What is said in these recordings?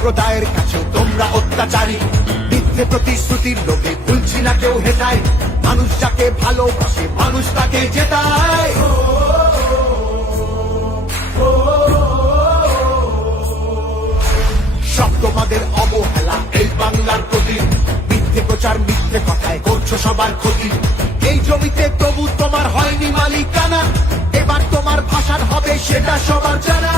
সম্প্রদায়ের কাছেও তোমরা অত্যাচারী। মিথ্যে প্রতিশ্রুতির লোকে ভুলছি না কেউ হেটায় মানুষ যাকে ভালোবাসে, মানুষ তাকে জেতায় তোমাদের অবহেলা, এই বাংলার প্রতি। মিথ্যে প্রচার, মিথ্যে কথায় করছ সবার ক্ষতি। এই জমিতে তবু তোমার হয়নি মালিকানা। এবার তোমার ভাষার হবে সেটা সবার জানা।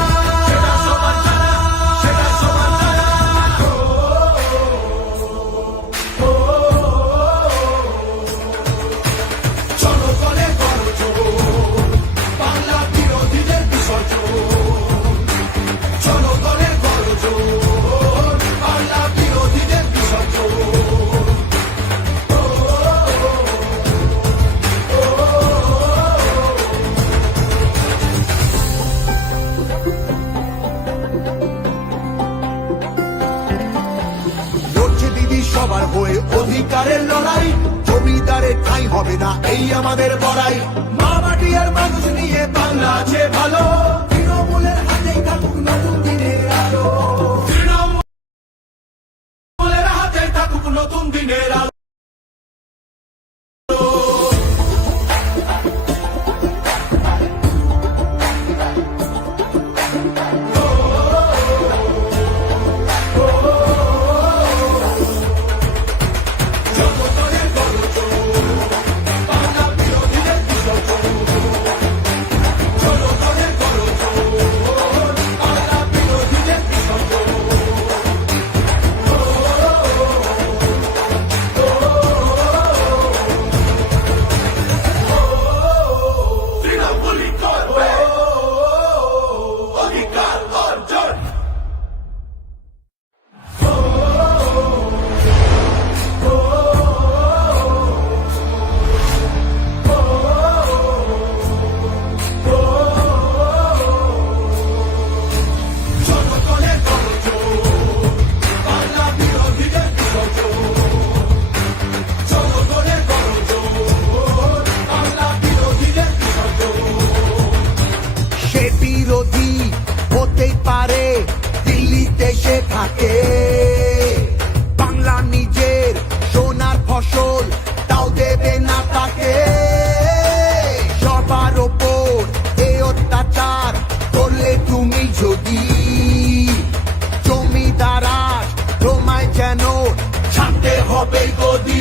ছাড়তে হবে গদি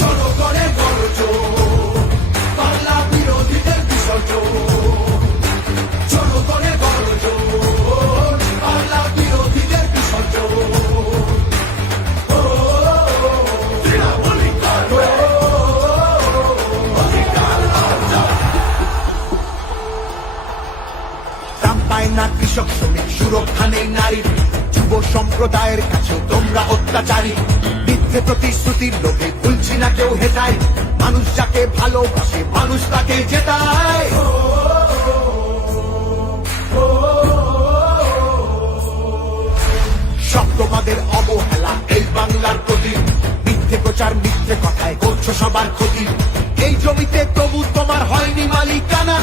জনগণের গর্জন বাংলা বিরোধীদের বিসর্জন জনগণের গর্জন বাংলা বিরোধীদের বিসর্জন না কৃষক শ্রমিক সুরক্ষা নেই নারীর সম্প্রদায়ের কাছেও তোমরা অত্যাচারী। মিথ্যে প্রতিশ্রুতির লোকে ভুলছি না কেউ হেটায় মানুষ যাকে ভালোবাসে মানুষ তাকে জেতায়। তোমাদের অবহেলা এই বাংলার প্রতি। মিথ্যে প্রচার মিথ্যে কথায় করছ সবার ক্ষতি। এই জমিতে তবু তোমার হয়নি মালিকানা।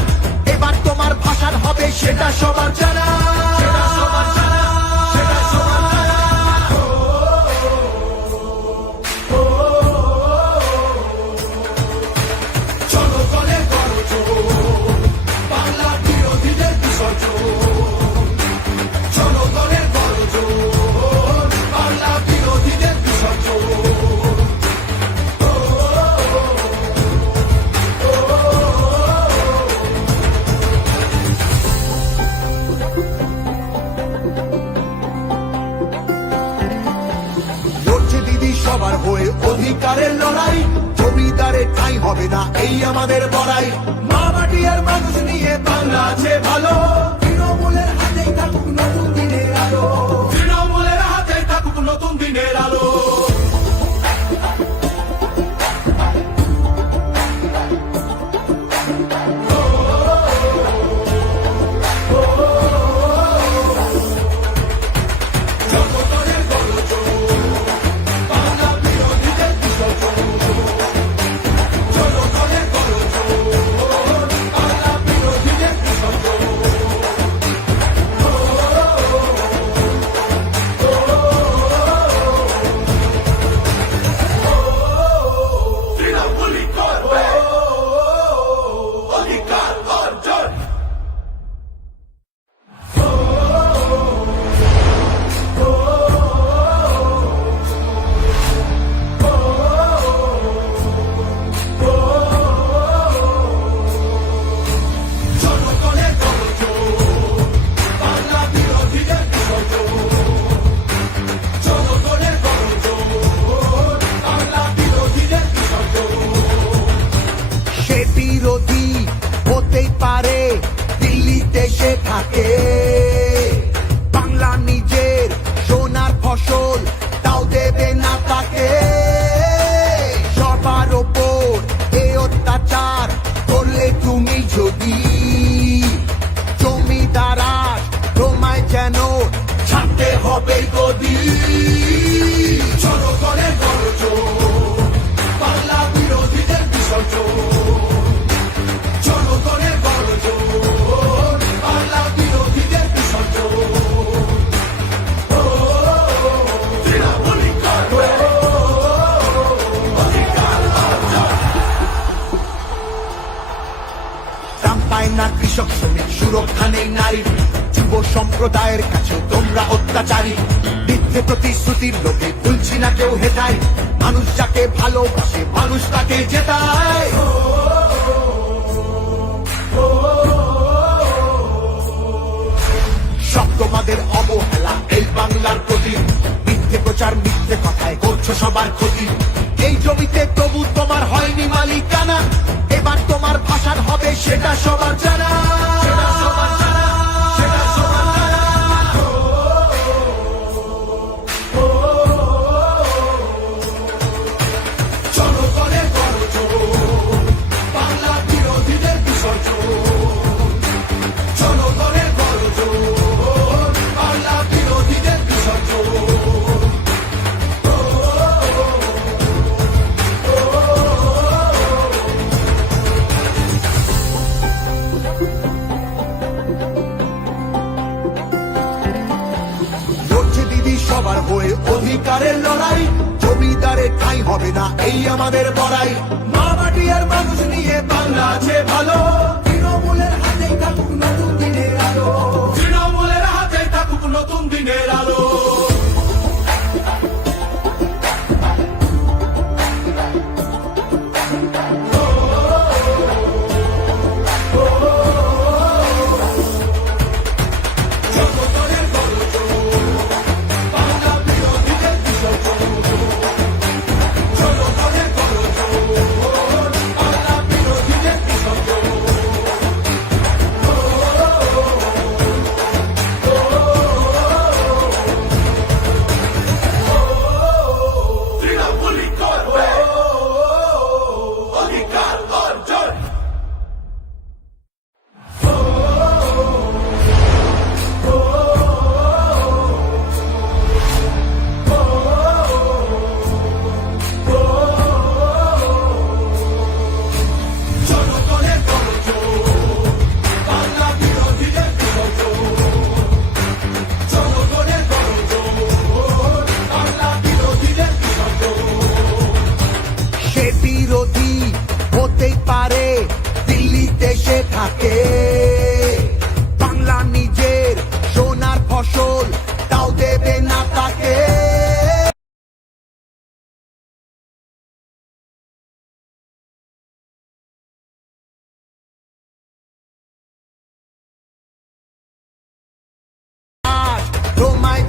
এবার তোমার ভাষার হবে সেটা সবার জানা। সেটা সবার জানা, আমাদের বড়াই। মা মাটি আর মানুষ নিয়ে বাংলা আছে। সবার ক্ষতি। এই জমিতে তবু তোমার হয়নি মালিকানা, এবার তোমার ভাষার হবে সেটা সবার জানা। লড়ছে দিদি, সবার হয়ে অধিকারের লড়াই। জমিদারে ঠাই হবে না, এই আমাদের বড়াই মা মাটি আর মানুষ নিয়ে বাংলা আছে ভালো। তৃণমূলের হাতে থাকুক নতুন দিনের আলো। তৃণমূলের হাতে থাকুক নতুন দিনের আলো।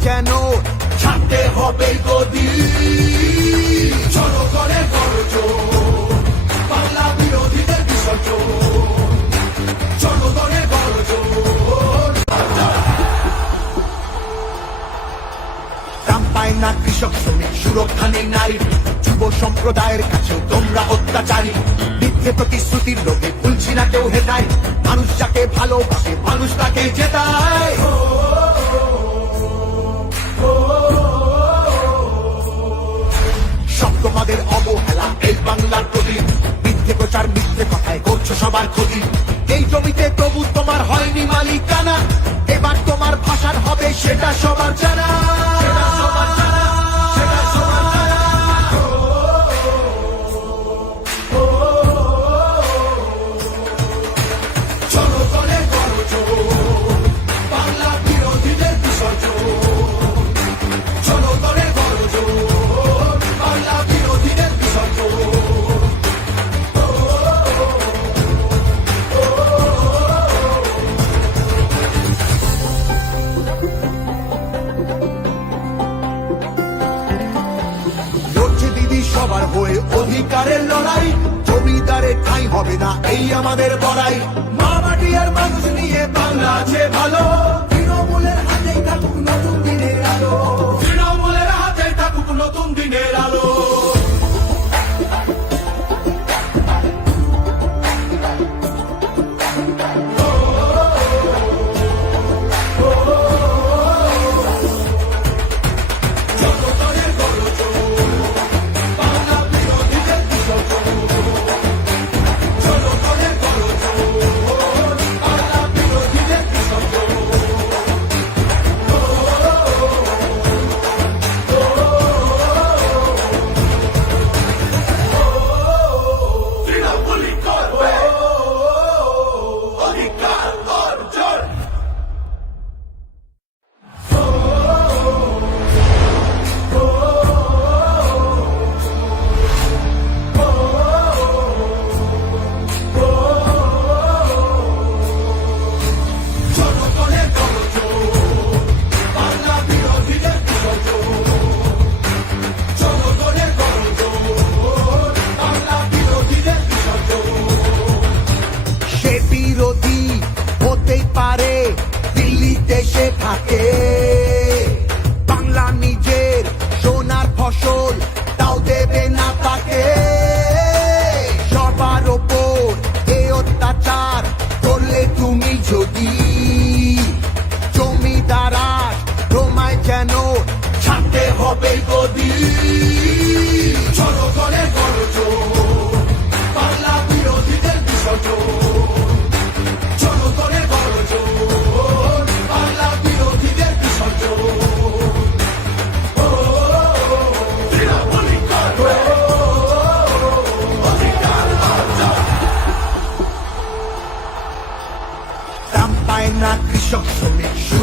কেন? ছাড়তে হবে গদি বিরোধীদের না কৃষক শ্রমিক, সুরক্ষা নেই নারী। যুব সম্প্রদায়ের কাছে তোমরা অত্যাচারী। মিথ্যে প্রতিশ্রুতির লোকে ভুলছি না কেউ হেটায় মানুষ যাকে ভালোবাসে, মানুষ তাকে জেতায়। তোমাদের অবহেলা। এই বাংলার প্রতি মিথ্যে প্রচার, মিথ্যে কথায় করছ সবার ক্ষতি। এই জমিতে তবু তোমার হয়নি মালিকানা, এবার তোমার ভাষার হবে সেটা সবার জানা। সেটা সবার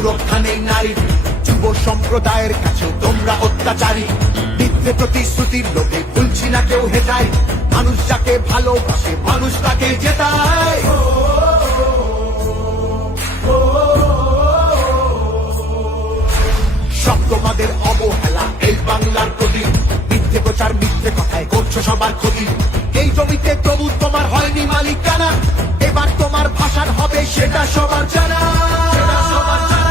সুরক্ষা নেই নারী। যুব সম্প্রদায়ের কাছেও তোমরা অত্যাচারী। মিথ্যে প্রতিশ্রুতির লোকে ভুলছি না কেউ হেটায় মানুষ যাকে ভালোবাসে, মানুষ তাকে জেতায় তোমাদের অবহেলা, এই বাংলার প্রতি মিথ্যে প্রচার, মিথ্যে কথায় করছ সবার ক্ষতি। এই জমিতে প্রভু তোমার হয়নি মালিকানা। এবার তোমার ভাষার হবে সেটা সবার জানা। সবার জানা।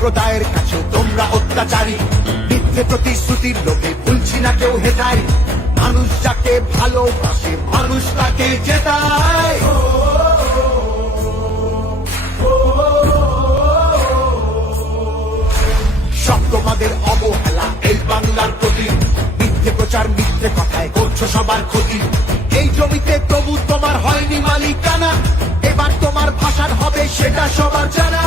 সম্প্রদায়ের কাছে তোমরা অত্যাচারী। মিথ্যে প্রতিশ্রুতির লোভে ভুলছি না কেউ হেটাই মানুষ যাকে ভালোবাসে, মানুষ তাকে জেতায়। সব তোমাদের অবহেলা এই বাংলার প্রতি। মিথ্যে প্রচার, মিথ্যে কথায় করছ সবার ক্ষতি। এই জমিতে তবু তোমার হয়নি মালিকানা। এবার তোমার ভাষার হবে সেটা সবার জানা।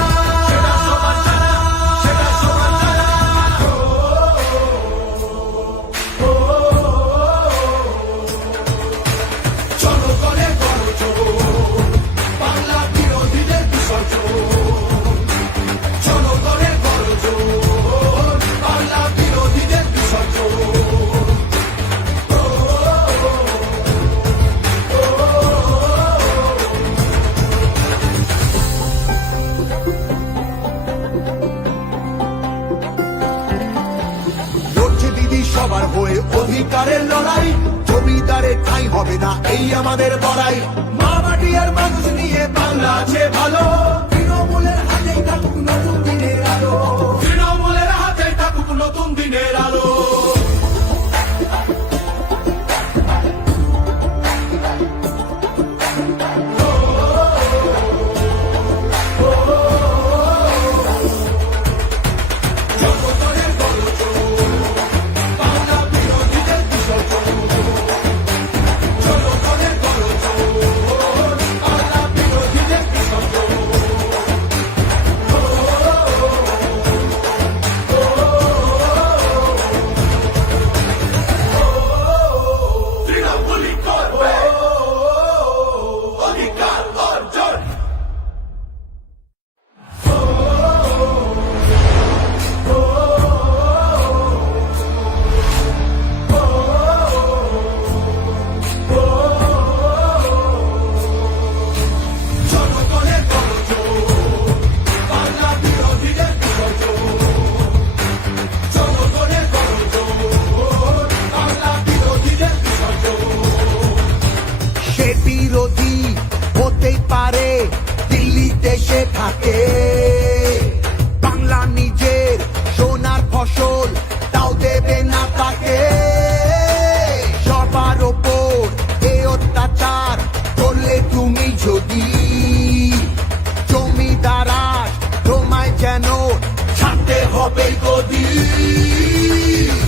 হবে গদি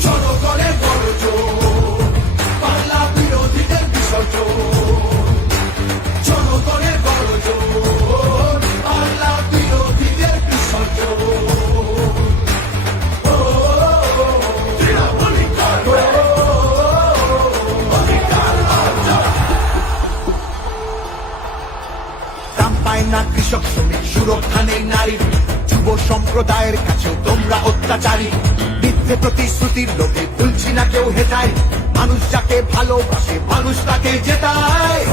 জনগণের গণজোর বাংলা বিরোধীদের বিসর্জন জনগণের গণজোর বাংলা বিরোধীদের বিসর্জন কৃষক শ্রমিক সুরক্ষা নেই নারী যুব সম্প্রদায়ের কাছেও তোমরা অত্যাচারী। মিথ্যে প্রতিশ্রুতির লোভে ভুলছি না কেউ হেটায় মানুষ যাকে ভালোবাসে, মানুষ তাকে জেতায়।